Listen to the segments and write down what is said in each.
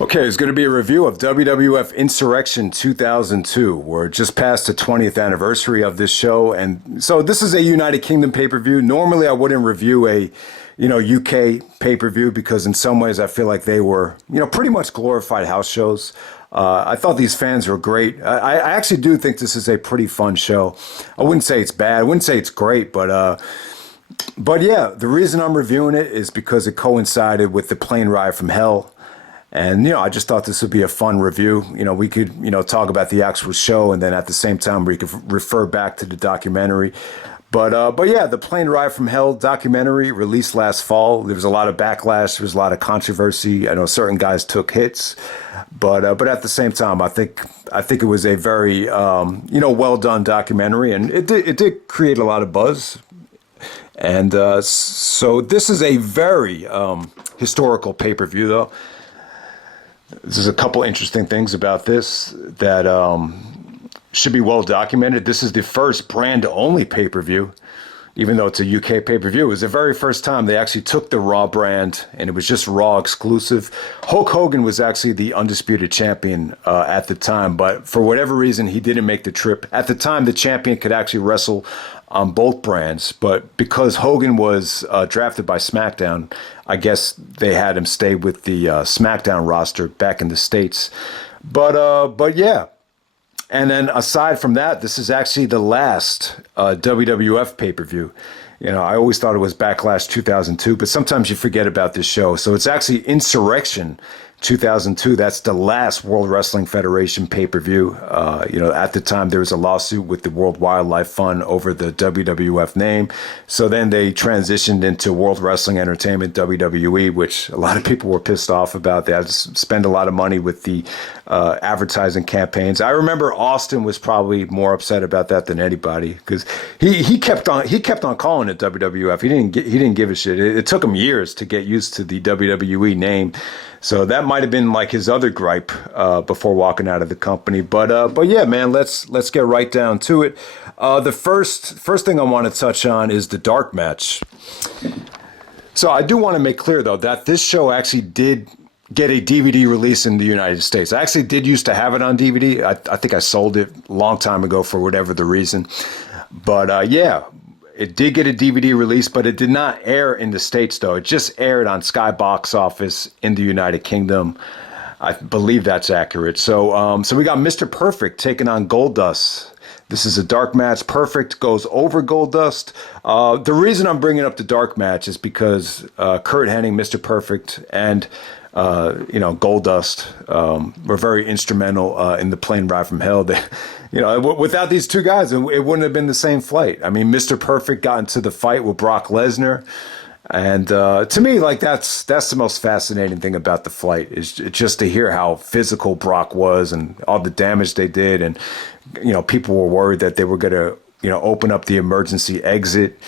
Okay, it's going to be a review of WWF InsurreXtion 2002. We're just past the 20th anniversary of this show, and so this is a United Kingdom pay-per-view. Normally, I wouldn't review a, UK pay-per-view because in some ways I feel like they were, pretty much glorified house shows. I thought these fans were great. I actually do think this is a pretty fun show. I wouldn't say it's bad. I wouldn't say it's great, but yeah, the reason I'm reviewing it is because it coincided with the plane ride from hell. And, I just thought this would be a fun review. We could, talk about the actual show and then at the same time we could refer back to the documentary. But yeah, the Plane Ride from Hell documentary released last fall. There was a lot of backlash. There was a lot of controversy. I know certain guys took hits, but at the same time, I think it was a very, well done documentary, and it did create a lot of buzz. And so this is a very historical pay-per-view, though. There's a couple interesting things about this that should be well documented. This is the first brand-only pay-per-view, even though it's a UK pay-per-view. It was the very first time they actually took the Raw brand, and it was just Raw exclusive. Hulk Hogan was actually the undisputed champion at the time, but for whatever reason, he didn't make the trip. At the time, the champion could actually wrestle on both brands, but because Hogan was drafted by SmackDown, I guess they had him stay with the SmackDown roster back in the States. But yeah. And then aside from that, this is actually the last WWF pay-per-view. I always thought it was Backlash 2002, but sometimes you forget about this show. So it's actually InsurreXtion 2002. That's the last World Wrestling Federation pay-per-view. At the time there was a lawsuit with the World Wildlife Fund over the WWF name. So then they transitioned into World Wrestling Entertainment, WWE, which a lot of people were pissed off about. They had to spend a lot of money with the advertising campaigns. I remember Austin was probably more upset about that than anybody because he kept on calling it WWF. He didn't give a shit. It took him years to get used to the WWE name. So that might have been like his other gripe before walking out of the company. But yeah, man, let's get right down to it. The first thing I want to touch on is the dark match. So I do want to make clear, though, that this show actually did get a DVD release in the United States. I actually did used to have it on DVD. I think I sold it a long time ago for whatever the reason. But yeah. It did get a DVD release, but it did not air in the States, though. It just aired on Sky Box Office in the United Kingdom. I believe that's accurate. So we got Mr. Perfect taking on Goldust. This is a dark match. Perfect goes over Goldust. The reason I'm bringing up the dark match is because Curt Hennig, Mr. Perfect, and Goldust were very instrumental in the plane ride from hell. Without these two guys, it wouldn't have been the same flight. I mean, Mr. Perfect got into the fight with Brock Lesnar. And to me, like that's the most fascinating thing about the fight is just to hear how physical Brock was and all the damage they did. And, people were worried that they were going to, open up the emergency exit.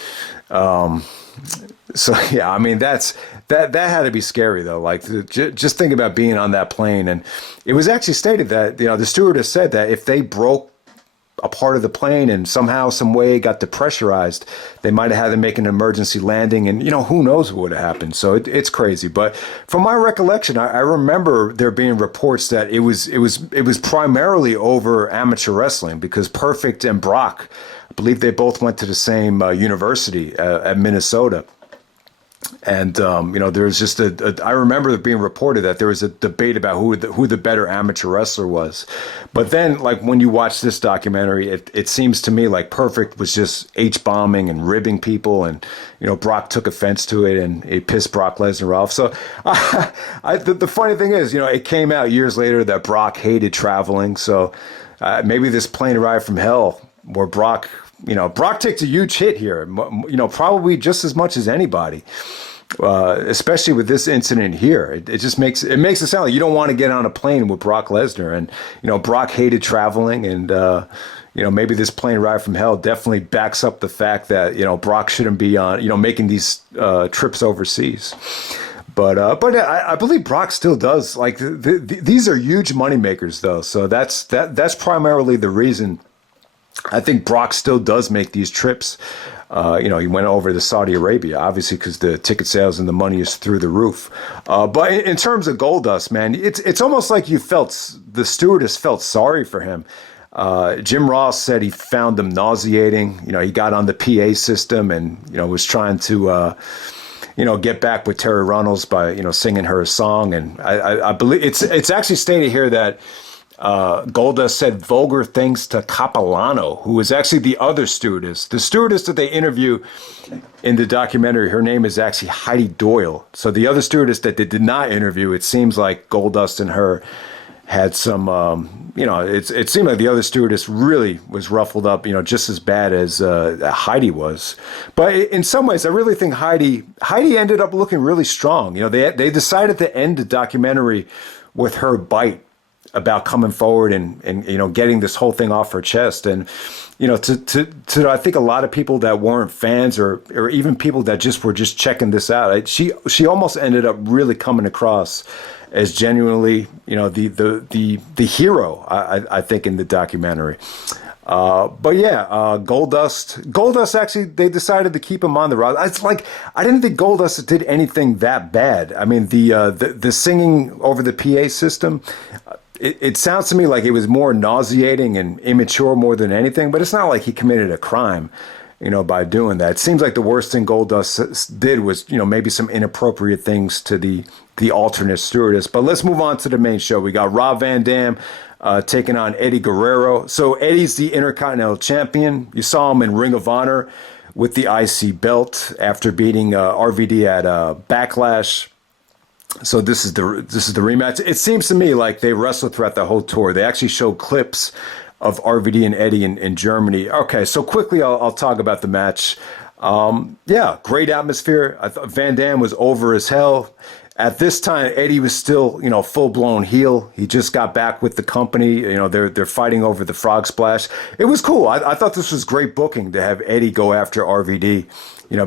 So, yeah, I mean, that had to be scary, though. Like, just think about being on that plane. And it was actually stated that, the stewardess said that if they broke a part of the plane and somehow, some way got depressurized, they might have had to make an emergency landing. And, who knows what would have happened. So it's crazy. But from my recollection, I remember there being reports that it was primarily over amateur wrestling because Perfect and Brock, I believe they both went to the same university at Minnesota. And, there was just I remember it being reported that there was a debate about who the better amateur wrestler was. But then, like, when you watch this documentary, it seems to me like Perfect was just H-bombing and ribbing people. And, Brock took offense to it and it pissed Brock Lesnar off. So the funny thing is, it came out years later that Brock hated traveling. So maybe this plane ride from hell where Brock takes a huge hit here, probably just as much as anybody, especially with this incident here. It just makes it sound like you don't want to get on a plane with Brock Lesnar. And, Brock hated traveling. And, maybe this plane ride from hell definitely backs up the fact that, Brock shouldn't be on, making these trips overseas. But I believe Brock still does. Like, these are huge moneymakers, though. So that's primarily the reason I think Brock still does make these trips. He went over to Saudi Arabia, obviously, because the ticket sales and the money is through the roof. But in terms of Goldust, man, it's almost like the stewardess felt sorry for him. Jim Ross said he found him nauseating. He got on the PA system and, was trying to, get back with Terry Runnels by, singing her a song. And I believe it's actually stated here that Goldust said vulgar things to Capilano, who was actually the other stewardess. The stewardess that they interview in the documentary, her name is actually Heidi Doyle. So the other stewardess that they did not interview, it seems like Goldust and her had some, it seemed like the other stewardess really was ruffled up, just as bad as Heidi was. But in some ways, I really think Heidi ended up looking really strong. They decided to end the documentary with her bite about coming forward and getting this whole thing off her chest. And to I think a lot of people that weren't fans or even people that were just checking this out, she almost ended up really coming across as genuinely the hero, I think, in the documentary. But yeah, Goldust actually, they decided to keep him on the roster. It's like, I didn't think Goldust did anything that bad. I mean, the singing over the PA system, it sounds to me like it was more nauseating and immature more than anything, but it's not like he committed a crime, by doing that. It seems like the worst thing Goldust did was, maybe some inappropriate things to the alternate stewardess. But let's move on to the main show. We got Rob Van Dam taking on Eddie Guerrero. So Eddie's the Intercontinental Champion. You saw him in Ring of Honor with the IC belt after beating RVD at Backlash. So this is the rematch. It seems to me like they wrestled throughout the whole tour. They actually showed clips of RVD and Eddie in Germany. Okay, so quickly I'll talk about the match. Great atmosphere. I thought Van Dam was over as hell. At this time, Eddie was still, full-blown heel. He just got back with the company. They're fighting over the frog splash. It was cool. I thought this was great booking to have Eddie go after RVD,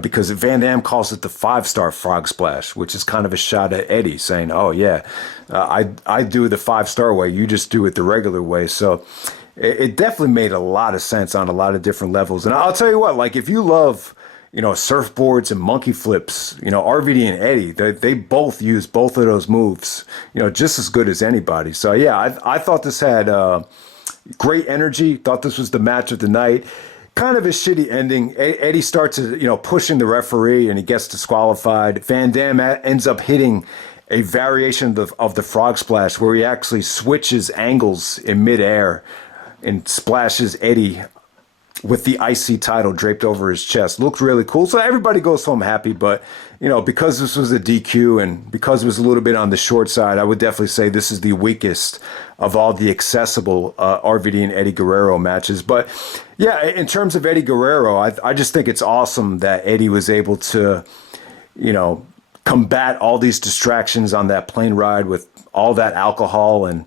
because Van Dam calls it the 5-star frog splash, which is kind of a shot at Eddie, saying, oh, yeah, I do it the 5-star way. You just do it the regular way. So it definitely made a lot of sense on a lot of different levels. And I'll tell you what, like, if you love surfboards and monkey flips, RVD and Eddie, they both use both of those moves, just as good as anybody. So yeah, I thought this had great energy. Thought this was the match of the night. Kind of a shitty ending. Eddie starts, pushing the referee and he gets disqualified. Van Dam ends up hitting a variation of the frog splash where he actually switches angles in midair and splashes Eddie with the IC title draped over his chest. Looked really cool. So everybody goes home happy, but, because this was a DQ and because it was a little bit on the short side, I would definitely say this is the weakest of all the accessible RVD and Eddie Guerrero matches. But yeah, in terms of Eddie Guerrero, I just think it's awesome that Eddie was able to, combat all these distractions on that plane ride with all that alcohol and,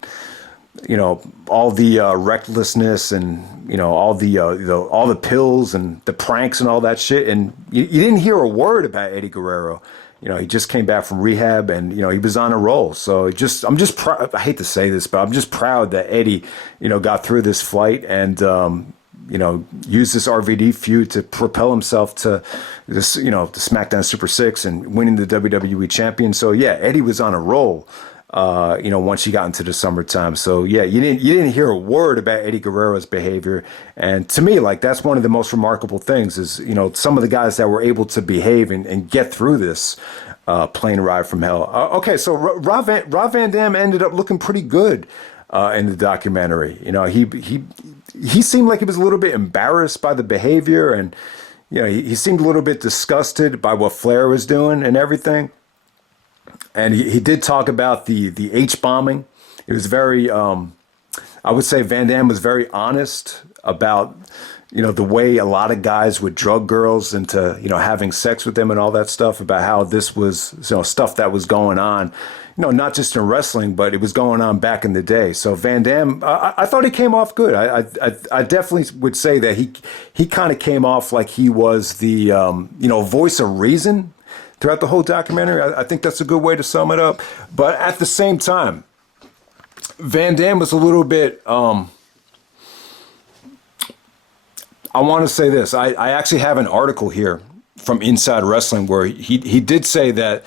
all the recklessness and, all the pills and the pranks and all that shit. And you didn't hear a word about Eddie Guerrero. He just came back from rehab and, he was on a roll. So I'm just proud. I hate to say this, but I'm just proud that Eddie, got through this fight and, used this RVD feud to propel himself to this, the SmackDown Super 6 and winning the WWE champion. So yeah, Eddie was on a roll. Once you got into the summertime. So yeah, you didn't hear a word about Eddie Guerrero's behavior. And to me, like, that's one of the most remarkable things is, some of the guys that were able to behave and get through this plane ride from hell. Okay, so Rob Van Dam ended up looking pretty good in the documentary. He seemed like he was a little bit embarrassed by the behavior and, he seemed a little bit disgusted by what Flair was doing and everything. And he did talk about the H-bombing. It was very, I would say Van Dam was very honest about, the way a lot of guys would drug girls into, having sex with them and all that stuff, about how this was, stuff that was going on, not just in wrestling, but it was going on back in the day. So Van Dam, I thought he came off good. I definitely would say that he kind of came off like he was the, voice of reason throughout the whole documentary. I think that's a good way to sum it up. But at the same time, Van Dam was a little bit, I want to say this. I actually have an article here from Inside Wrestling where he did say that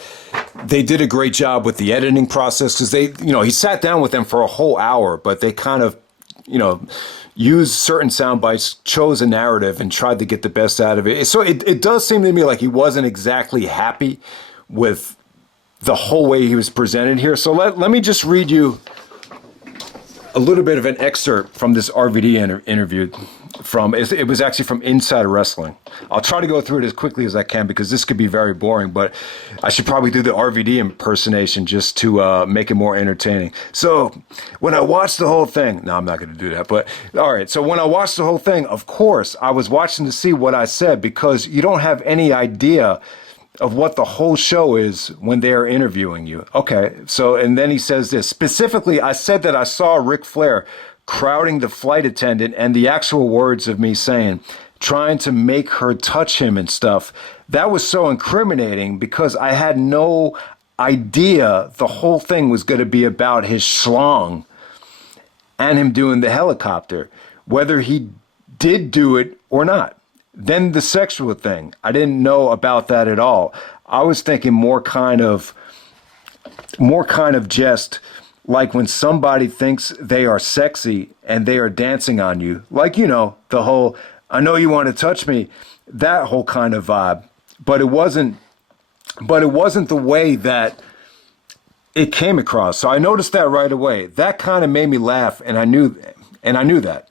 they did a great job with the editing process because he sat down with them for a whole hour, but they kind of, used certain sound bites, chose a narrative, and tried to get the best out of it. So it does seem to me like he wasn't exactly happy with the whole way he was presented here. So let me just read you a little bit of an excerpt from this RVD interview. It was actually from Inside Wrestling. I'll try to go through it as quickly as I can because this could be very boring, but I should probably do the RVD impersonation just to make it more entertaining. So when I watched the whole thing, no, I'm not going to do that, but all right. So when I watched the whole thing, of course, I was watching to see what I said because you don't have any idea of what the whole show is when they're interviewing you. Okay, so, and then he says this, specifically, I said that I saw Ric Flair crowding the flight attendant and the actual words of me saying, trying to make her touch him and stuff. That was so incriminating because I had no idea the whole thing was going to be about his schlong and him doing the helicopter, whether he did do it or not. Then the sexual thing, I didn't know about that at all. I was thinking more kind of just like when somebody thinks they are sexy and they are dancing on you, like, the whole, I know you want to touch me, that whole kind of vibe. But it wasn't the way that it came across. So I noticed that right away. That kind of made me laugh, and I knew that.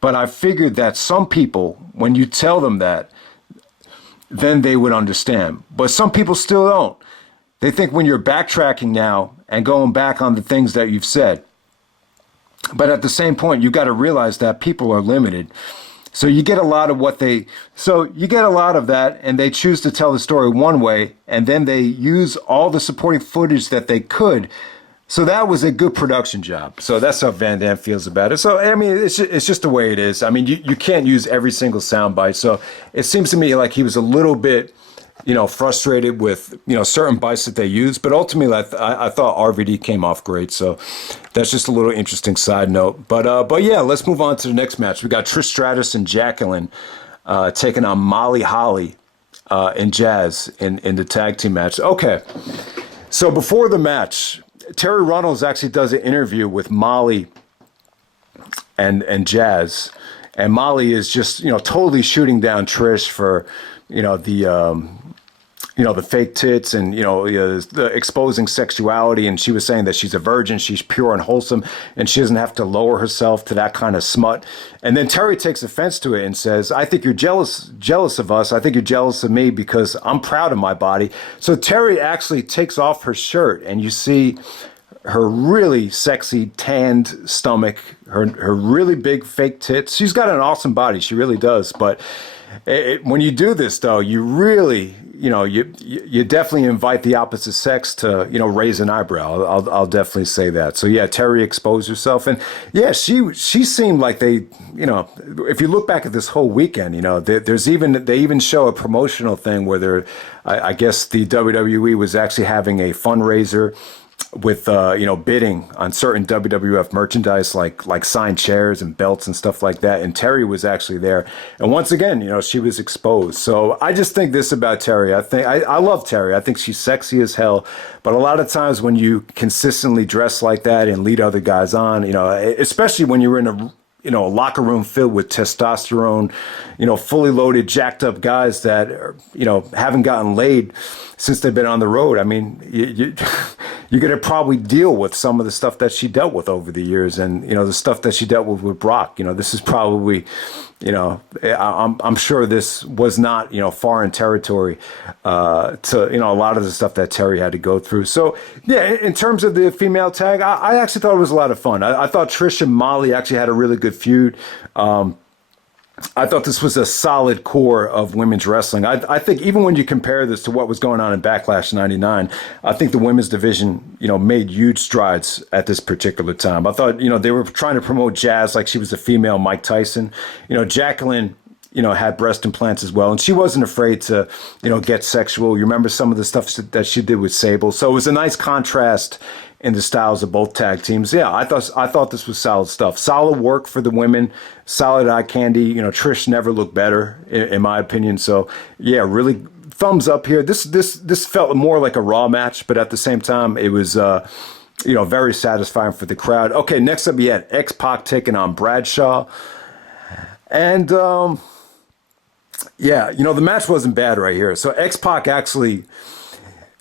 But I figured that some people, when you tell them that, then they would understand. But some people still don't. They think when you're backtracking now and going back on the things that you've said. But at the same point, you got to realize that people are limited. So you get a lot of that, and they choose to tell the story one way, and then they use all the supporting footage that they could. So that was a good production job. So that's how Van Dam feels about it. So, I mean, it's just the way it is. I mean, you can't use every single soundbite. So it seems to me like he was a little bit, frustrated with, certain bites that they used. But ultimately, I thought RVD came off great. So that's just a little interesting side note. But yeah, let's move on to the next match. We got Trish Stratus and Jacqueline taking on Molly Holly and Jazz in the tag team match. Okay, so before the match, Terry Runnels actually does an interview with Molly and Jazz, and Molly is just totally shooting down Trish for the fake tits and the exposing sexuality, and she was saying that she's a virgin, she's pure and wholesome, and she doesn't have to lower herself to that kind of smut. And then Terry takes offense to it and says, I think you're jealous of us. I think you're jealous of me because I'm proud of my body. So Terry actually takes off her shirt, and you see her really sexy tanned stomach, her really big fake tits. She's got an awesome body, she really does. But when you do this, though, you really, you definitely invite the opposite sex to, raise an eyebrow. I'll definitely say that. So yeah, Terry exposed herself, and yeah, she seemed like they, if you look back at this whole weekend, they even show a promotional thing where I guess the WWE was actually having a fundraiser with bidding on certain WWF merchandise like signed chairs and belts and stuff like that, and Terry was actually there, and once again she was exposed. So I just think this about Terry. I love Terry. I think she's sexy as hell, but a lot of times when you consistently dress like that and lead other guys on, especially when you're in a locker room filled with testosterone, fully loaded, jacked up guys that are, haven't gotten laid since they've been on the road. I mean, you're going to probably deal with some of the stuff that she dealt with over the years, and, the stuff that she dealt with Brock. This is probably, I'm sure this was not, foreign territory to, a lot of the stuff that Terry had to go through. So, yeah, in terms of the female tag, I actually thought it was a lot of fun. I thought Trish and Molly actually had a really good feud. I thought this was a solid core of women's wrestling. I think even when you compare this to what was going on in Backlash '99, I think the women's division, made huge strides at this particular time. I thought, they were trying to promote Jazz like she was a female Mike Tyson. Jacqueline, had breast implants as well, and she wasn't afraid to, get sexual. You remember some of the stuff that she did with Sable. So it was a nice contrast, in the styles of both tag teams. Yeah, I thought this was solid stuff. Solid work for the women. Solid eye candy. You know, Trish never looked better in my opinion. So yeah, really thumbs up here. This felt more like a Raw match, but at the same time, it was very satisfying for the crowd. Okay, next up, you had X-Pac taking on Bradshaw, and the match wasn't bad right here. So X-Pac actually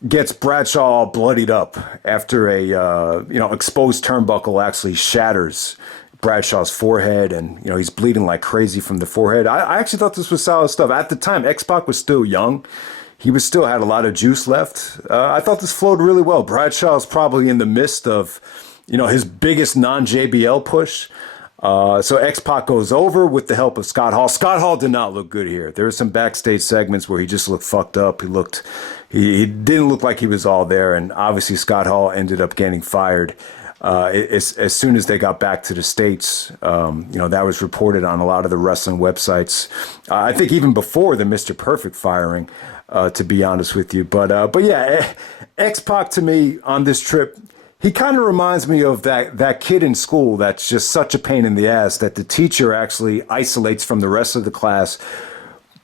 gets Bradshaw all bloodied up after a exposed turnbuckle actually shatters Bradshaw's forehead, and he's bleeding like crazy from the forehead. I actually thought this was solid stuff. At the time, X-Pac was still young. He was still had a lot of juice left. I thought this flowed really well. Bradshaw's probably in the midst of his biggest non-JBL push. So X-Pac goes over with the help of Scott Hall. Scott Hall did not look good here. There were some backstage segments where he just looked fucked up. He didn't look like he was all there, and obviously Scott Hall ended up getting fired as soon as they got back to the States. That was reported on a lot of the wrestling websites. I think even before the Mr. Perfect firing, to be honest with you. But yeah, X-Pac to me on this trip, he kind of reminds me of that kid in school that's just such a pain in the ass that the teacher actually isolates from the rest of the class,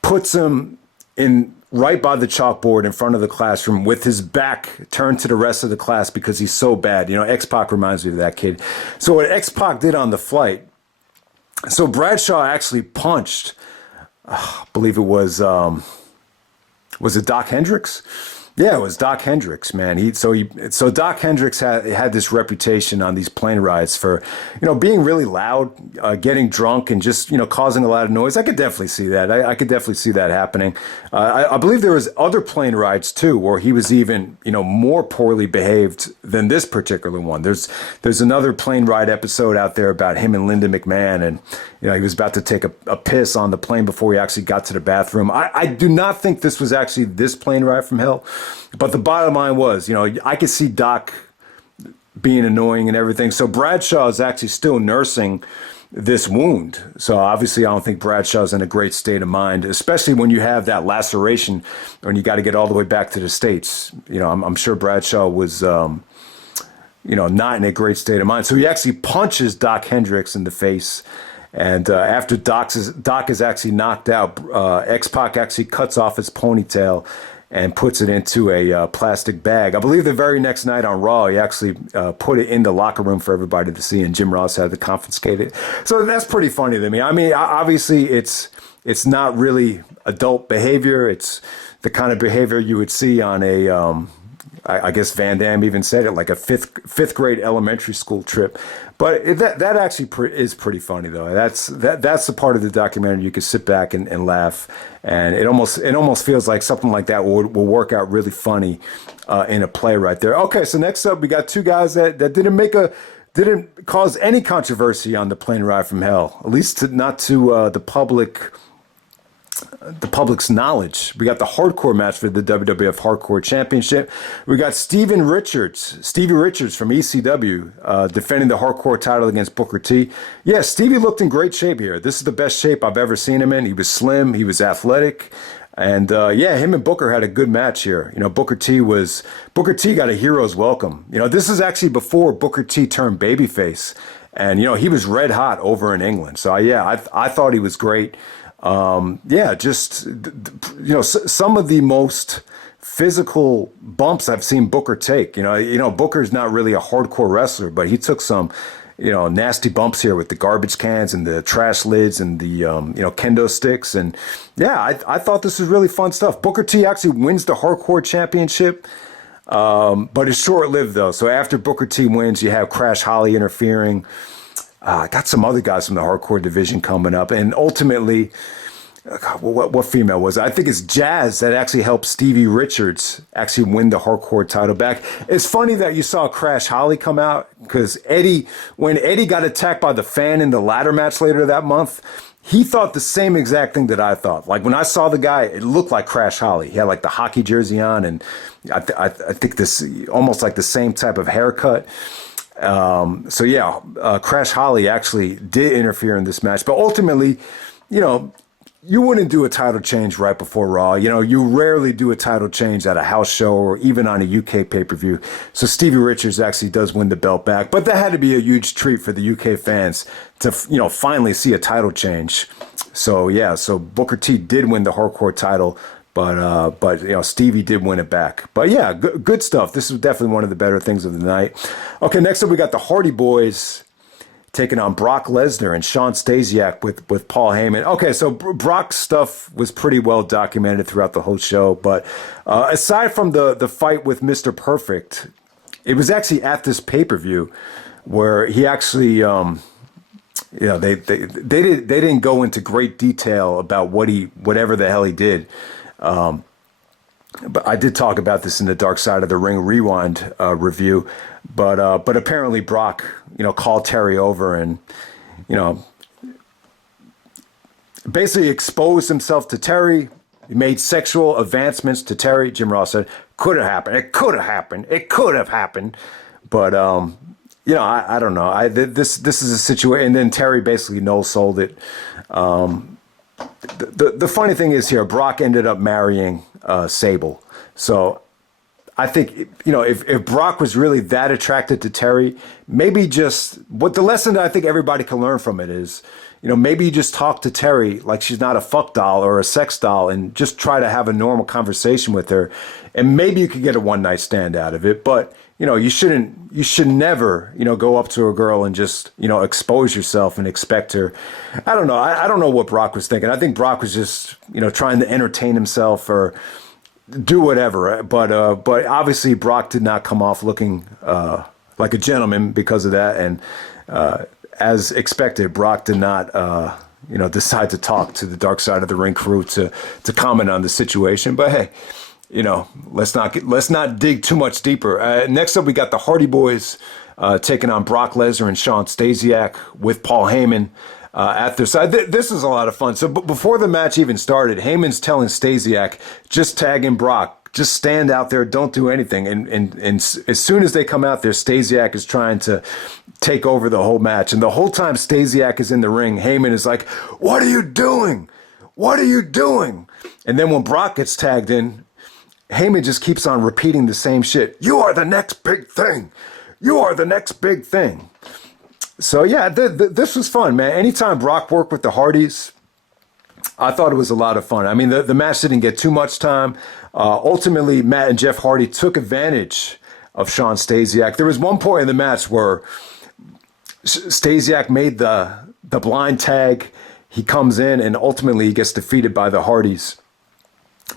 puts him in right by the chalkboard in front of the classroom with his back turned to the rest of the class because he's so bad. X-Pac reminds me of that kid. So what X-Pac did on the flight, so Bradshaw actually punched, I believe it was it Doc Hendricks? Yeah, it was Doc Hendricks, man. So Doc Hendricks had this reputation on these plane rides for, being really loud, getting drunk, and just causing a lot of noise. I could definitely see that. I could definitely see that happening. I believe there was other plane rides too where he was even more poorly behaved than this particular one. There's another plane ride episode out there about him and Linda McMahon, and he was about to take a piss on the plane before he actually got to the bathroom. I do not think this was actually this plane ride from hell. But the bottom line was, I could see Doc being annoying and everything. So Bradshaw is actually still nursing this wound. So obviously I don't think Bradshaw's in a great state of mind, especially when you have that laceration and you got to get all the way back to the States. I'm sure Bradshaw was, not in a great state of mind. So he actually punches Doc Hendricks in the face. And after Doc is actually knocked out, X-Pac actually cuts off his ponytail and puts it into a plastic bag. I believe the very next night on Raw, he actually put it in the locker room for everybody to see, and Jim Ross had to confiscate it. So that's pretty funny to me. I mean, obviously, it's not really adult behavior. It's the kind of behavior you would see on a, I guess Van Damme even said it, like a fifth grade elementary school trip. But that actually is pretty funny, though. That's the part of the documentary you could sit back and laugh, and it almost feels like something like that will work out really funny in a play right there. Okay, so next up we got two guys that didn't cause any controversy on the plane ride from hell, at least not to the public's knowledge. We got the hardcore match for the WWF Hardcore Championship. We got Stevie Richards from ECW defending the hardcore title against Booker T. Yeah, Stevie looked in great shape here. This is the best shape I've ever seen him in. He was slim, he was athletic, and him and Booker had a good match here. Booker T got a hero's welcome. This is actually before Booker T turned babyface, and he was red hot over in England. So I thought he was great. Some of the most physical bumps I've seen Booker take. Booker's not really a hardcore wrestler, but he took some, nasty bumps here with the garbage cans and the trash lids and the, kendo sticks. And I thought this was really fun stuff. Booker T actually wins the hardcore championship, but it's short-lived though. So after Booker T wins, you have Crash Holly interfering. Got some other guys from the hardcore division coming up. And ultimately, what female was it? I think it's Jazz that actually helped Stevie Richards actually win the hardcore title back. It's funny that you saw Crash Holly come out because when Eddie got attacked by the fan in the ladder match later that month, he thought the same exact thing that I thought. Like when I saw the guy, it looked like Crash Holly. He had like the hockey jersey on, and I think this almost like the same type of haircut. Crash Holly actually did interfere in this match, but ultimately, you wouldn't do a title change right before Raw. You know, you rarely do a title change at a house show or even on a UK pay-per-view. So Stevie Richards actually does win the belt back. But that had to be a huge treat for the UK fans to, you know, finally see a title change. So, yeah, so Booker T did win the hardcore title, but you know, Stevie did win it back. But, yeah, good stuff. This is definitely one of the better things of the night. Okay, next up we got the Hardy Boys taking on Brock Lesnar and Shawn Stasiak with Paul Heyman. Okay, so Brock's stuff was pretty well documented throughout the whole show, but aside from the fight with Mr. Perfect, it was actually at this pay-per-view where he actually, you know, they didn't go into great detail about whatever the hell he did. But I did talk about this in the Dark Side of the Ring Rewind review. But apparently Brock, you know, called Terry over and, you know, basically exposed himself to Terry. He made sexual advancements to Terry. Jim Ross said, could have happened. It could have happened. It could have happened. But, you know, I don't know. This is a situation. And then Terry basically no-sold it. The funny thing is here, Brock ended up marrying Sable. So I think, you know, if Brock was really that attracted to Terry, maybe just what the lesson that I think everybody can learn from it is, you know, maybe you just talk to Terry like she's not a fuck doll or a sex doll and just try to have a normal conversation with her. And maybe you could get a one night stand out of it. But, you know, you should never, you know, go up to a girl and just, you know, expose yourself and expect her. I don't know. I don't know what Brock was thinking. I think Brock was just, you know, trying to entertain himself or do whatever, but obviously Brock did not come off looking like a gentleman because of that, and as expected, Brock did not, you know, decide to talk to the Dark Side of the Ring crew to comment on the situation. But hey, you know, let's not dig too much deeper. Next up, we got the Hardy Boys taking on Brock Lesnar and Shawn Stasiak with Paul Heyman at their side. This is a lot of fun. So before the match even started, Heyman's telling Stasiak, just tag in Brock, just stand out there, don't do anything. And as soon as they come out there, Stasiak is trying to take over the whole match. And the whole time Stasiak is in the ring, Heyman is like, what are you doing? What are you doing? And then when Brock gets tagged in, Heyman just keeps on repeating the same shit. You are the next big thing. You are the next big thing. So, yeah, this was fun, man. Anytime Brock worked with the Hardys, I thought it was a lot of fun. I mean, the match didn't get too much time. Ultimately, Matt and Jeff Hardy took advantage of Shawn Stasiak. There was one point in the match where Stasiak made the blind tag. He comes in, and ultimately he gets defeated by the Hardys.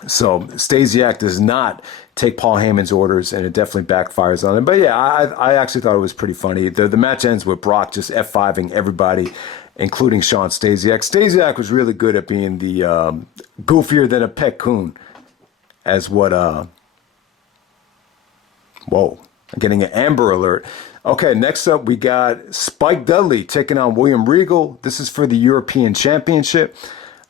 So Stasiak does not take Paul Heyman's orders, and it definitely backfires on him. But yeah, I actually thought it was pretty funny. The match ends with Brock just F5ing everybody, including Shawn Stasiak. Stasiak was really good at being the goofier than a pet coon, as what, whoa, I'm getting an Amber Alert. Okay, next up we got Spike Dudley taking on William Regal. This is for the European Championship.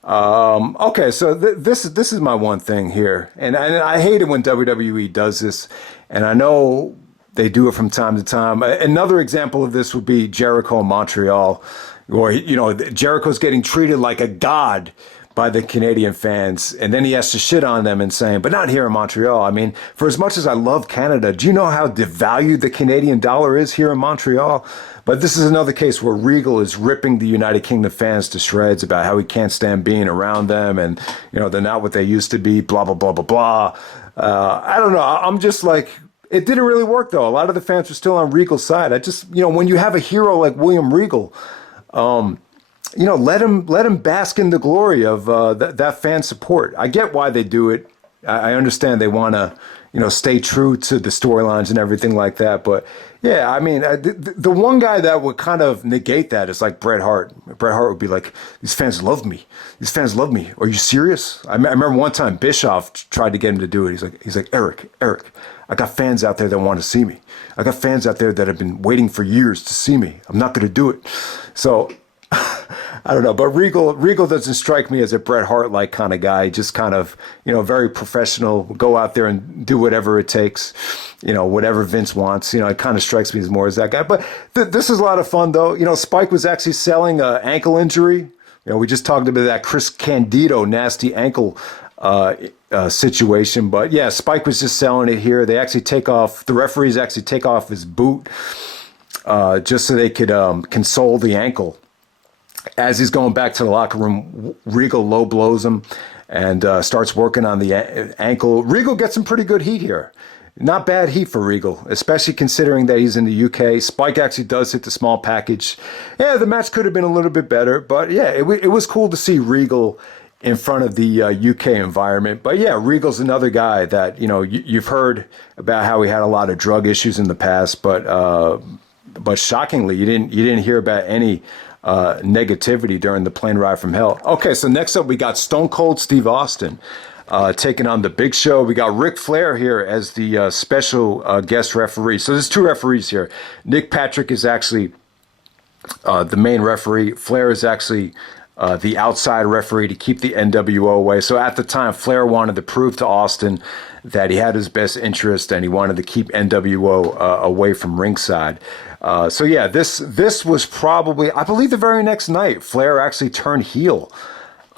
Okay, so this is my one thing here, and I hate it when WWE does this, and I know they do it from time to time. Another example of this would be Jericho in Montreal, where, you know, Jericho's getting treated like a god by the Canadian fans, and then he has to shit on them and saying, but not here in Montreal. I mean, for as much as I love Canada, do you know how devalued the Canadian dollar is here in Montreal? But this is another case where Regal is ripping the United Kingdom fans to shreds about how he can't stand being around them, and, you know, they're not what they used to be, blah, blah, blah, blah, blah. I don't know. I'm just like, it didn't really work, though. A lot of the fans were still on Regal's side. I just, you know, when you have a hero like William Regal, you know, let him bask in the glory of that fan support. I get why they do it. I understand they want to, you know, stay true to the storylines and everything like that. But yeah, I mean, the one guy that would kind of negate that is like Bret Hart. Bret Hart would be like, these fans love me. These fans love me. Are you serious? I remember one time Bischoff tried to get him to do it. He's like, Eric, I got fans out there that want to see me. I got fans out there that have been waiting for years to see me. I'm not going to do it. So I don't know, but Regal doesn't strike me as a Bret Hart-like kind of guy. Just kind of, you know, very professional, go out there and do whatever it takes, you know, whatever Vince wants. You know, it kind of strikes me as more as that guy. But this is a lot of fun, though. You know, Spike was actually selling an ankle injury We just talked about that Chris Candido nasty ankle situation, but yeah, Spike was just selling it here. They actually the referees actually take off his boot just so they could console the ankle. As he's going back to the locker room, Regal low blows him and starts working on the ankle. Regal gets some pretty good heat here. Not bad heat for Regal, especially considering that he's in the UK. Spike actually does hit the small package. Yeah, the match could have been a little bit better, but yeah, it was cool to see Regal in front of the UK environment. But yeah, Regal's another guy that, you've heard about how he had a lot of drug issues in the past, but shockingly, you didn't hear about any negativity during the plane ride from hell. Okay, so next up we got Stone Cold Steve Austin taking on the Big Show. We got Ric Flair here as the special guest referee. So there's two referees here. Nick Patrick is actually the main referee. Flair is actually the outside referee to keep the NWO away. So at the time, Flair wanted to prove to Austin that he had his best interest and he wanted to keep NWO away from ringside. So yeah, this was probably, I believe, the very next night, Flair actually turned heel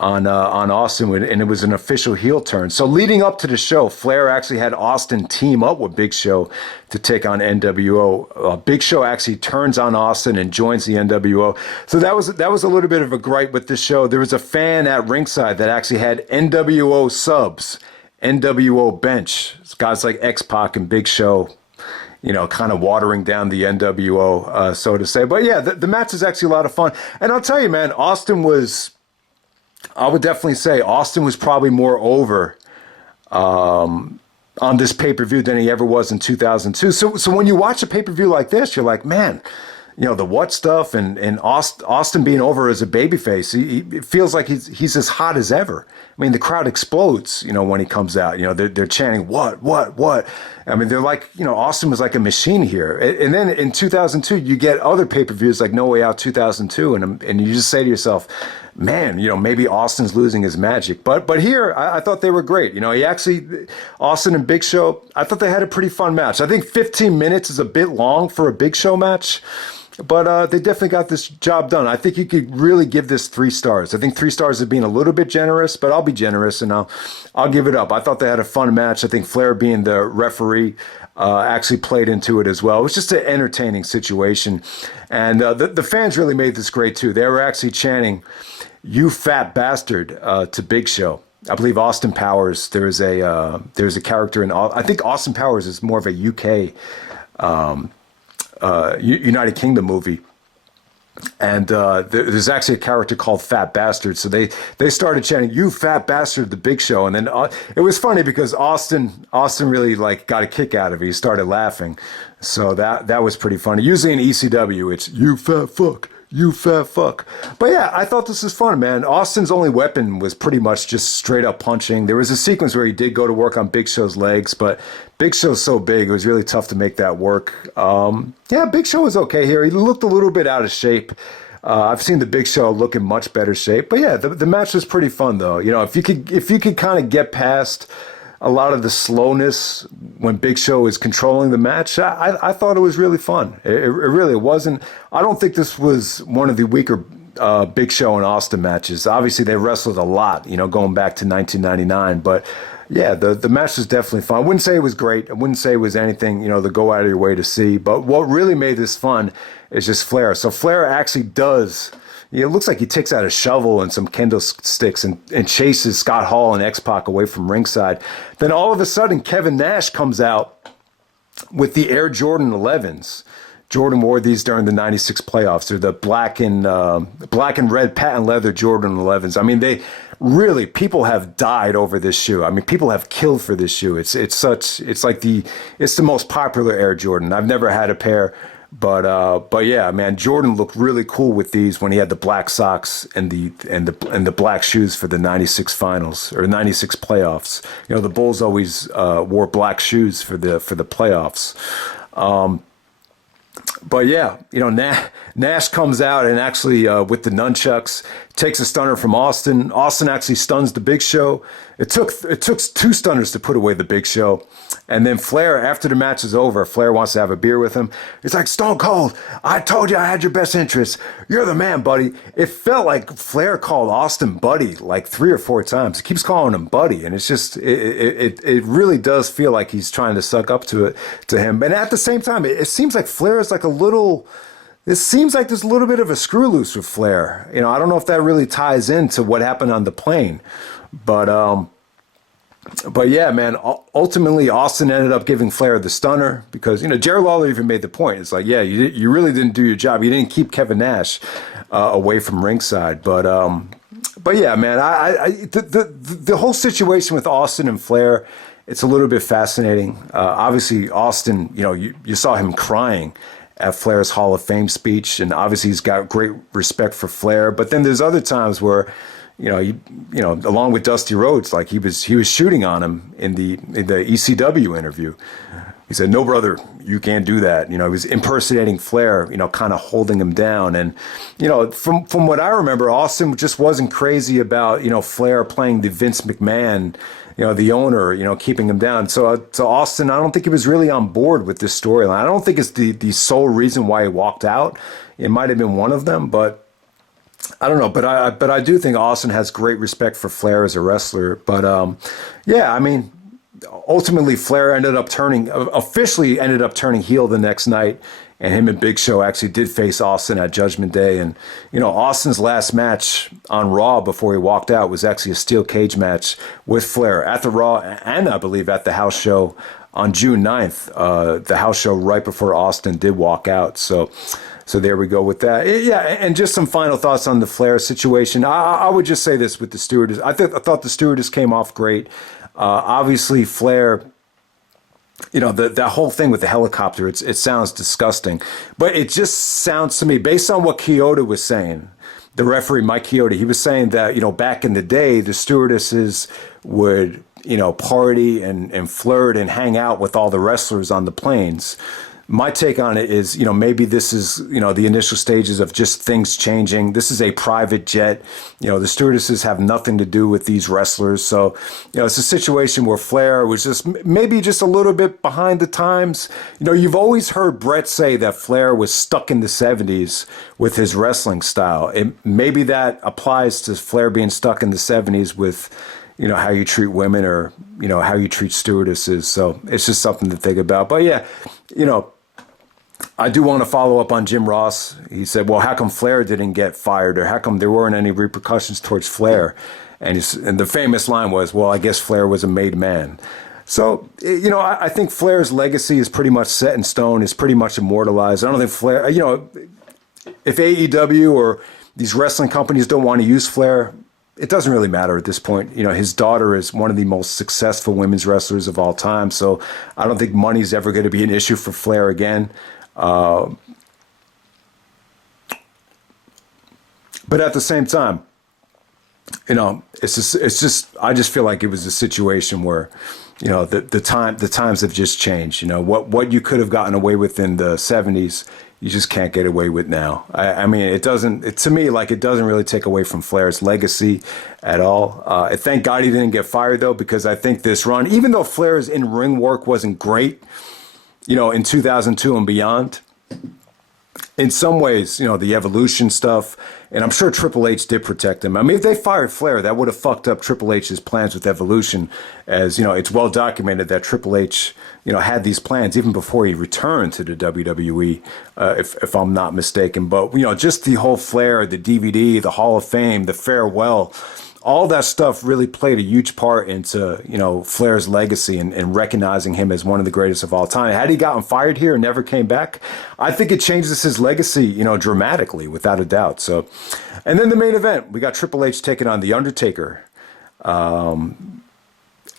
on Austin, and it was an official heel turn. So leading up to the show, Flair actually had Austin team up with Big Show to take on NWO. Big Show actually turns on Austin and joins the NWO. So that was a little bit of a gripe with this show. There was a fan at ringside that actually had NWO subs, NWO bench. Guys like X-Pac and Big Show, kind of watering down the NWO, so to say. But yeah, the match is actually a lot of fun. And I'll tell you, man, I would definitely say Austin was probably more over on this pay-per-view than he ever was in 2002. So when you watch a pay-per-view like this, you're like, man, the what stuff and Austin being over as a babyface, it feels like he's as hot as ever. I mean, the crowd explodes, when he comes out. They're chanting, what? I mean, they're like, Austin was like a machine here. And then in 2002, you get other pay-per-views like No Way Out 2002, and you just say to yourself, man, maybe Austin's losing his magic. But here, I thought they were great. Austin and Big Show, I thought they had a pretty fun match. I think 15 minutes is a bit long for a Big Show match. But they definitely got this job done. I think you could really give this 3 stars. I think 3 stars is being a little bit generous, but I'll be generous and I'll give it up. I thought they had a fun match. I think Flair being the referee actually played into it as well. It was just an entertaining situation. And the fans really made this great too. They were actually chanting, "You fat bastard," to Big Show. I believe Austin Powers, there's a character I think Austin Powers is more of a UK United Kingdom movie, and there's actually a character called Fat Bastard. So they started chanting, "You fat bastard," the Big Show, and then it was funny because Austin really got a kick out of it. He started laughing, so that was pretty funny. Usually in ECW, it's "You fat fuck." You fat fuck. But yeah, I thought this was fun, man. Austin's only weapon was pretty much just straight up punching. There was a sequence where he did go to work on Big Show's legs, but Big Show's so big, it was really tough to make that work. Yeah, Big Show was okay here. He looked a little bit out of shape. I've seen the Big Show look in much better shape. But yeah, the match was pretty fun, though. If you could kind of get past a lot of the slowness when Big Show is controlling the match, I thought it was really fun. It really wasn't. I don't think this was one of the weaker Big Show and Austin matches. Obviously, they wrestled a lot, going back to 1999. But yeah, the match was definitely fun. I wouldn't say it was great. I wouldn't say it was anything, to go out of your way to see. But what really made this fun is just Flair. So Flair actually does. It looks like he takes out a shovel and some kendo sticks and chases Scott Hall and X-Pac away from ringside. Then all of a sudden, Kevin Nash comes out with the Air Jordan 11s. Jordan wore these during the '96 playoffs. They're the black and red patent leather Jordan 11s. I mean, people have died over this shoe. I mean, people have killed for this shoe. It's the most popular Air Jordan. I've never had a pair. But yeah, man, Jordan looked really cool with these when he had the black socks and the black shoes for the '96 finals or '96 playoffs. The Bulls always wore black shoes for the playoffs. But yeah, Nash comes out and actually with the nunchucks takes a stunner from Austin. Austin actually stuns the Big Show. It took two stunners to put away the Big Show. And then Flair, after the match is over, Flair wants to have a beer with him. It's like, Stone Cold, I told you I had your best interests. You're the man, buddy. It felt like Flair called Austin buddy like 3 or 4 times. He keeps calling him buddy. And it's just, it really does feel like he's trying to suck up to him. And at the same time, it seems like Flair is like it seems like there's a little bit of a screw loose with Flair. I don't know if that really ties into what happened on the plane. But yeah, man, ultimately Austin ended up giving Flair the stunner because, Jerry Lawler even made the point. It's like, yeah, you really didn't do your job. You didn't keep Kevin Nash away from ringside. But yeah, man, the whole situation with Austin and Flair, it's a little bit fascinating. Obviously, Austin, you saw him crying at Flair's Hall of Fame speech, and obviously he's got great respect for Flair. But then there's other times where, along with Dusty Rhodes, like he was shooting on him in the ECW interview. He said, "No, brother, you can't do that." He was impersonating Flair, kind of holding him down. And, from what I remember, Austin just wasn't crazy about, Flair playing the Vince McMahon, the owner, keeping him down. So Austin, I don't think he was really on board with this storyline. I don't think it's the sole reason why he walked out. It might have been one of them, but I don't know. But I do think Austin has great respect for Flair as a wrestler. But yeah, I mean, ultimately Flair officially ended up turning heel the next night. And him and Big Show actually did face Austin at Judgment Day. And, Austin's last match on Raw before he walked out was actually a steel cage match with Flair at the Raw and I believe at the house show on June 9th, the house show right before Austin did walk out. So there we go with that. Yeah, and just some final thoughts on the Flair situation. I would just say this with the stewardess. I thought the stewardess came off great. Obviously, Flair, that whole thing with the helicopter, it sounds disgusting. But it just sounds to me, based on what Chioda was saying, the referee, Mike Chioda, he was saying that, back in the day, the stewardesses would, party and flirt and hang out with all the wrestlers on the planes. My take on it is, maybe this is, the initial stages of just things changing. This is a private jet. The stewardesses have nothing to do with these wrestlers. So, it's a situation where Flair was maybe just a little bit behind the times. You've always heard Brett say that Flair was stuck in the 70s with his wrestling style. Maybe that applies to Flair being stuck in the 70s with, how you treat women or, how you treat stewardesses. So it's just something to think about. But yeah, I do want to follow up on Jim Ross. He said, well, how come Flair didn't get fired, or how come there weren't any repercussions towards Flair? And the famous line was, well, I guess Flair was a made man. So, I think Flair's legacy is pretty much set in stone, is pretty much immortalized. I don't think Flair, if AEW or these wrestling companies don't want to use Flair, it doesn't really matter at this point. His daughter is one of the most successful women's wrestlers of all time. So I don't think money's ever going to be an issue for Flair again. But at the same time, it's just I just feel like it was a situation where, the times have just changed. What you could have gotten away with in the 70s, you just can't get away with now. I mean, to me, it doesn't really take away from Flair's legacy at all. Thank God he didn't get fired, though, because I think this run, even though Flair's in-ring work wasn't great, in 2002 and beyond, in some ways, the Evolution stuff, and I'm sure Triple H did protect him. I mean, if they fired Flair, that would have fucked up Triple H's plans with Evolution, as, it's well documented that Triple H, had these plans even before he returned to the WWE, if I'm not mistaken. But, just the whole Flair, the DVD, the Hall of Fame, the farewell, all that stuff really played a huge part into, Flair's legacy and recognizing him as one of the greatest of all time. Had he gotten fired here and never came back, I think it changes his legacy, dramatically, without a doubt. So, and then the main event, we got Triple H taking on The Undertaker.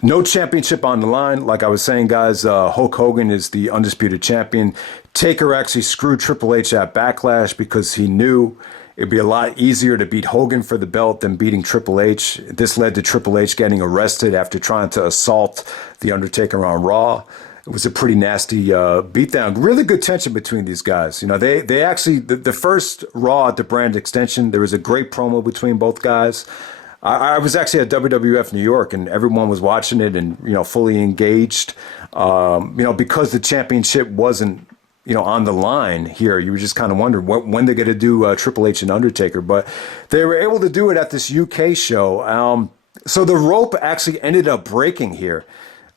No championship on the line. Like I was saying, guys, Hulk Hogan is the undisputed champion. Taker actually screwed Triple H at Backlash because he knew it'd be a lot easier to beat Hogan for the belt than beating Triple H. This led to Triple H getting arrested after trying to assault The Undertaker on Raw. was a pretty nasty beatdown. Really good tension between these guys. They actually, the first Raw at the brand extension, there was a great promo between both guys. I was actually at WWF New York, and everyone was watching it and, fully engaged. Because the championship wasn't, on the line here, you were just kind of wondering when they're going to do Triple H and Undertaker. But they were able to do it at this UK show. So the rope actually ended up breaking here.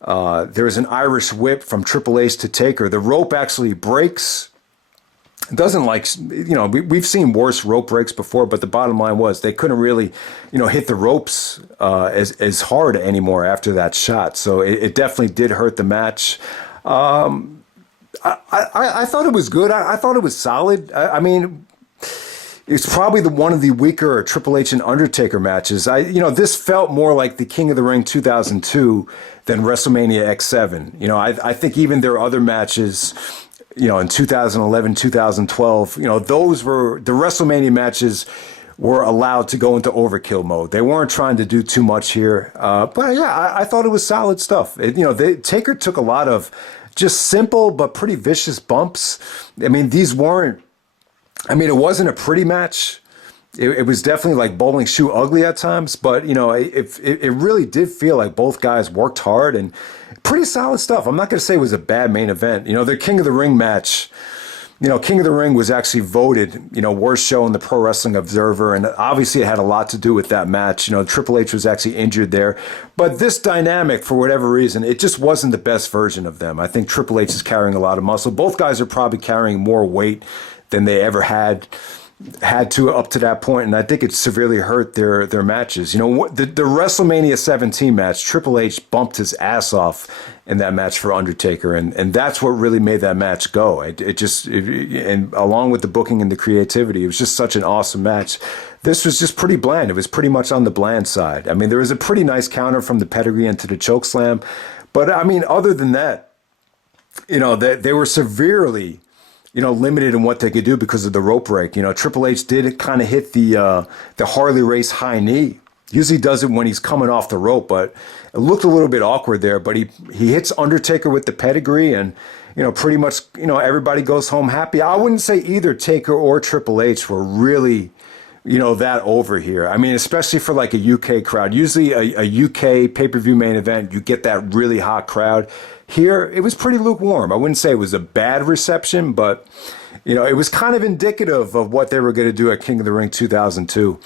There was an Irish whip from Triple H to Taker. The rope actually breaks. It doesn't we've seen worse rope breaks before, but the bottom line was they couldn't really, hit the ropes as hard anymore after that shot. So it definitely did hurt the match. I thought it was good. I thought it was solid. I mean, it's probably one of the weaker Triple H and Undertaker matches. This felt more like the King of the Ring 2002 than WrestleMania X7. I think even their other matches, in 2011, 2012, those were the WrestleMania matches were allowed to go into overkill mode. They weren't trying to do too much here. But yeah, I thought it was solid stuff. Taker took a lot of just simple but pretty vicious bumps. I mean, it wasn't a pretty match. It was definitely like bowling shoe ugly at times, but it really did feel like both guys worked hard and pretty solid stuff. I'm not going to say it was a bad main event. The King of the Ring match, King of the Ring was actually voted, worst show in the Pro Wrestling Observer, and obviously it had a lot to do with that match. Triple H was actually injured there, but this dynamic, for whatever reason, it just wasn't the best version of them. I think Triple H is carrying a lot of muscle. Both guys are probably carrying more weight than they ever had to up to that point, and I think it severely hurt their matches. The WrestleMania 17 match, Triple H bumped his ass off in that match for Undertaker, and that's what really made that match go. And along with the booking and the creativity, it was just such an awesome match. This was just pretty bland. It was pretty much on the bland side. I mean, there was a pretty nice counter from the pedigree into the chokeslam, but I mean, other than that, they were severely limited in what they could do because of the rope break. Triple H did kind of hit the Harley Race high knee. Usually does it when he's coming off the rope, but it looked a little bit awkward there. But he hits Undertaker with the pedigree, and pretty much everybody goes home happy. I wouldn't say either Taker or Triple H were really that over here. I mean, especially for like a UK crowd. Usually a UK pay-per-view main event, you get that really hot crowd. Here, it was pretty lukewarm. I wouldn't say it was a bad reception, but, it was kind of indicative of what they were going to do at King of the Ring 2002.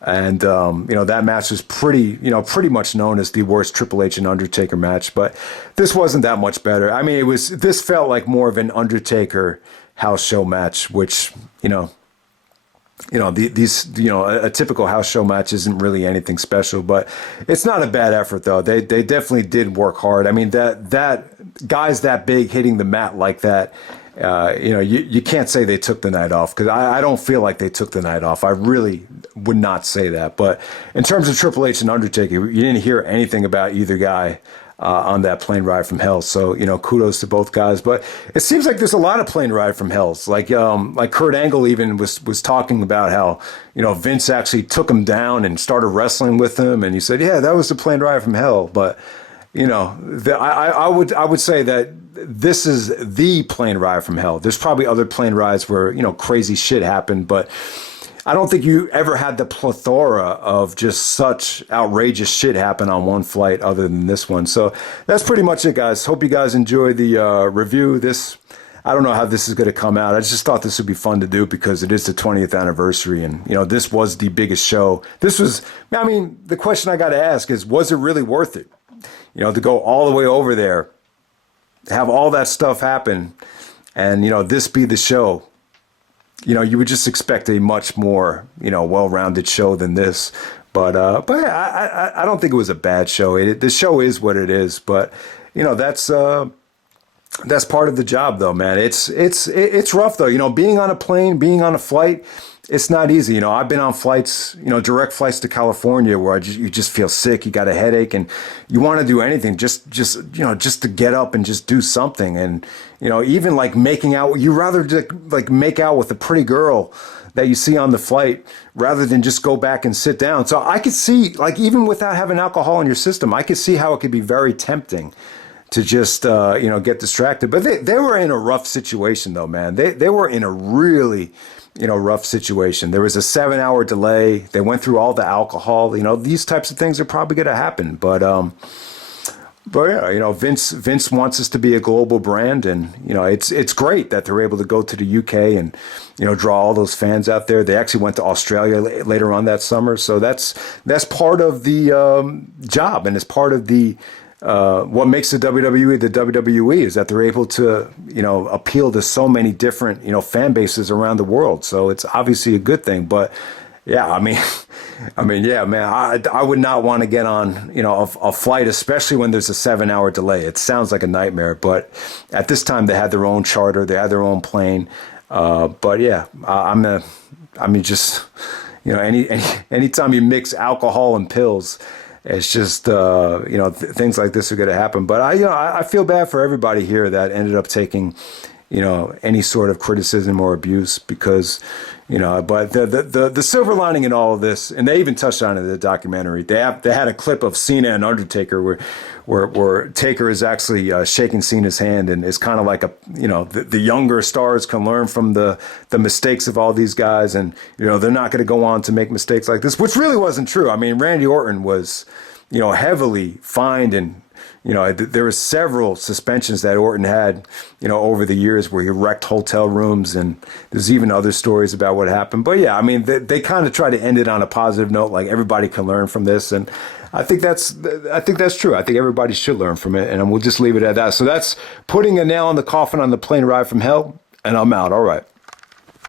And, that match was pretty much known as the worst Triple H and Undertaker match, but this wasn't that much better. I mean, this felt like more of an Undertaker house show match, which, a typical house show match isn't really anything special, but it's not a bad effort though. They definitely did work hard. I mean, that guys that big hitting the mat like that, you can't say they took the night off, because I don't feel like they took the night off. I really would not say that. But in terms of Triple H and Undertaker, you didn't hear anything about either guy on that plane ride from hell. So, kudos to both guys. But it seems like there's a lot of plane ride from hells. Like Kurt Angle even was talking about how, Vince actually took him down and started wrestling with him. And he said, yeah, that was the plane ride from hell. But, I would say that this is the plane ride from hell. There's probably other plane rides where, crazy shit happened, but I don't think you ever had the plethora of just such outrageous shit happen on one flight other than this one. So that's pretty much it, guys. Hope you guys enjoy the review. I don't know how this is going to come out. I just thought this would be fun to do because it is the 20th anniversary, and this was the biggest show. The question I got to ask is, was it really worth it? To go all the way over there, have all that stuff happen, and this be the show. You would just expect a much more, well-rounded show than this. But I don't think it was a bad show. The show is what it is. But, that's part of the job, though, man. It's rough, though. Being on a plane, being on a flight, it's not easy. I've been on flights, direct flights to California where you just feel sick. You got a headache and you want to do anything just to get up and just do something. And, even like making out, you rather like make out with a pretty girl that you see on the flight rather than just go back and sit down. So I could see, like, even without having alcohol in your system, I could see how it could be very tempting to just, get distracted. But they were in a rough situation, though, man. They were in a really, rough situation. There was a 7-hour delay. They went through all the alcohol. These types of things are probably going to happen. But yeah, Vince wants us to be a global brand, and it's great that they're able to go to the UK and draw all those fans out there. They actually went to Australia later on that summer, so that's part of the job, and it's part of the what makes the WWE is that they're able to appeal to so many different fan bases around the world. So it's obviously a good thing, but. Yeah, I mean, yeah, man, I would not want to get on, a flight, especially when there's a 7-hour delay. It sounds like a nightmare, but at this time they had their own charter, they had their own plane. But yeah, anytime you mix alcohol and pills, it's just, things like this are going to happen. But I feel bad for everybody here that ended up taking, any sort of criticism or abuse because, but the silver lining in all of this, and they even touched on it in the documentary. They had a clip of Cena and Undertaker where Taker is actually shaking Cena's hand, and it's kind of like the younger stars can learn from the mistakes of all these guys, and they're not going to go on to make mistakes like this, which really wasn't true. I mean, Randy Orton was heavily fined and. There were several suspensions that Orton had, over the years where he wrecked hotel rooms, and there's even other stories about what happened. But yeah, I mean, they kind of try to end it on a positive note, like everybody can learn from this, and I think that's true. I think everybody should learn from it, and we'll just leave it at that. So that's putting a nail in the coffin on the plane ride from hell, and I'm out. All right.